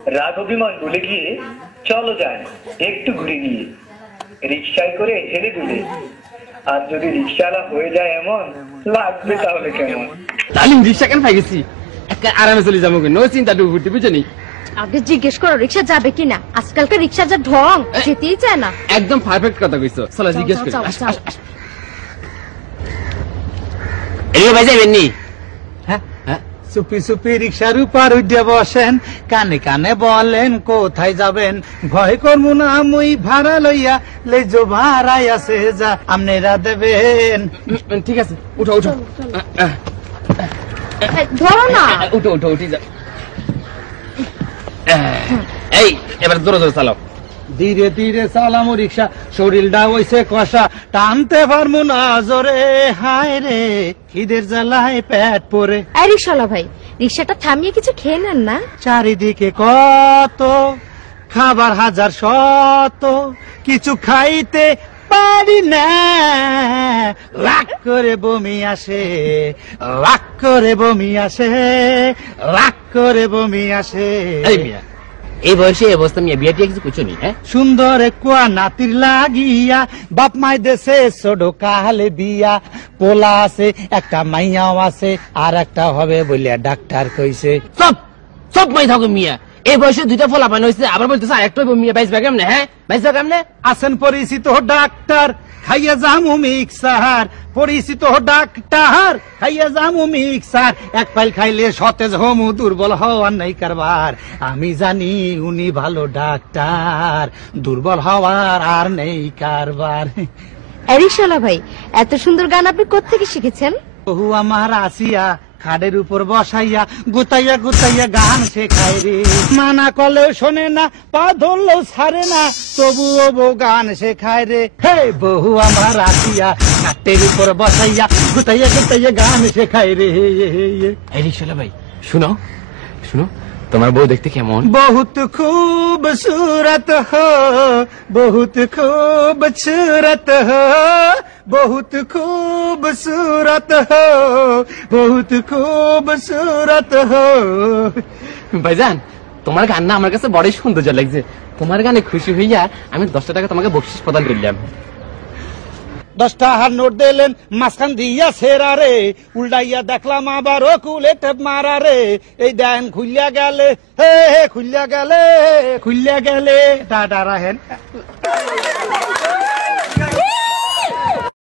রাগ অভিমান ভুলে গিয়ে চলো যান একটু ঘুরে গিয়ে রিক্সায় করে ঠেলে দুলে আর যদি রিক্সাওয়ালা হয়ে যায় এমন লাগবে তাহলে কেমন? তাহলে রিক্সা কেন পাই আরামে চলে যাব নো চিন্তা আগে জিজ্ঞেস করো রিক্সা যাবে কিনা? আজকালকার রিক্সা যা ঢং যেতেই চায় না। একদম পারফেক্ট কথা কইছো। চলো জিজ্ঞেস করি। এদিকে ভাই যাবেন নি? চুপি চুপি রিক্সার উপর উঠে বসেন কানে কানে বলেন কোথায় যাবেন? ভয় করব না মুই ভাড়া লইয়া লেজো ভাড়াই আছে যা আপনারা দেবেন। ঠিক আছে উঠো উঠো। ধরো না। উঠো উঠো উঠি আহ, এই এবার জোরে জোরে চালাও। ধীরে ধীরে চালামো রিক্সা শরীরটা হইছে কষা। টানতে পারব না জোরে হায় রে খিদের জ্বালায় পেট পরে এই রিক্সাওয়ালা ভাই রিক্সাটা থামিয়ে কিছু খেয়ে নেন না? চারিদিকে কত খাবার হাজার শত কিছু খাইতে পারি না। রাগ করে বমি আসে রাগ করে বমি আসে রাগ করে বমি আসে। এই মিয়া এই বয়সে এই অবস্থা মিয়া বিয়া টিয়া কিছু করছ নি হ্যাঁ? সুন্দর কুয়া নাতির লাগিয়া বাপ মাই দেশে ছোট কালে বিয়া। পোলা আছে একটা মাইয়াও আছে আর একটা হবে বলিয়া ডাক্তার কইছে। সব সব মাই থাকো মিয়া। এই বয়সে দুইটা ফলা পানি হয়েছে আবার বলতেছে আরেকটা মিয়া বাইশ কেমনে হ্যাঁ? বাইশ কেমনে? আছেন পরিচিত ডাক্তার খাইয়া যামু মিক্সার। পরিচিত ডাক্তার খাইয়া জামু মিক্সার। এক পাইল খাইলে সতেজ হমু দুর্বল হওয়ার নাই কারবার। আমি জানি উনি ভালো ডাক্তার দুর্বল হওয়ার আর নেই কারবার। এরিশালা ভাই এত সুন্দর গান আপনি কোথেকে শিখেছেন? বহু আমার আসিয়া খাড়ের উপর বসাইয়া গুতাইয়া গুতাইয়া গান শেখায় রে। মানা কলেও শোনে না পা ধরলেও ছাড়ে না তবুও বউ গান শেখায় রে। হে বহু আমার আসিয়া খাটের উপর বসাইয়া গুতাইয়া গুতাইয়া গান শেখায় রে। হে হে হে ভাই শুনো শুনো তোমার বউ দেখতে কেমন? বহুত খুব সুরত হো বহুত খুব সুরত হো। बहुत खूबसूरत हो बहुत खूबसूरत हो ভাইজান তোমার গান না আমার কাছে বড়ই সৌন্দর্য লাগছে তোমার গানে খুশি হইয়া আমি দশটা টাকা তোমাকে বকশিস প্রদান করলাম দশটা হার নোট দিলেন মাঝখান দিয়া সেরা রে উল্টাইয়া দেখলাম আবার ও কুলে টেপ মারা রে এই দেন খুলিয়া গেলে হে হে খুলিয়া গেলে খুলিয়া গেলে টাটা রাহেন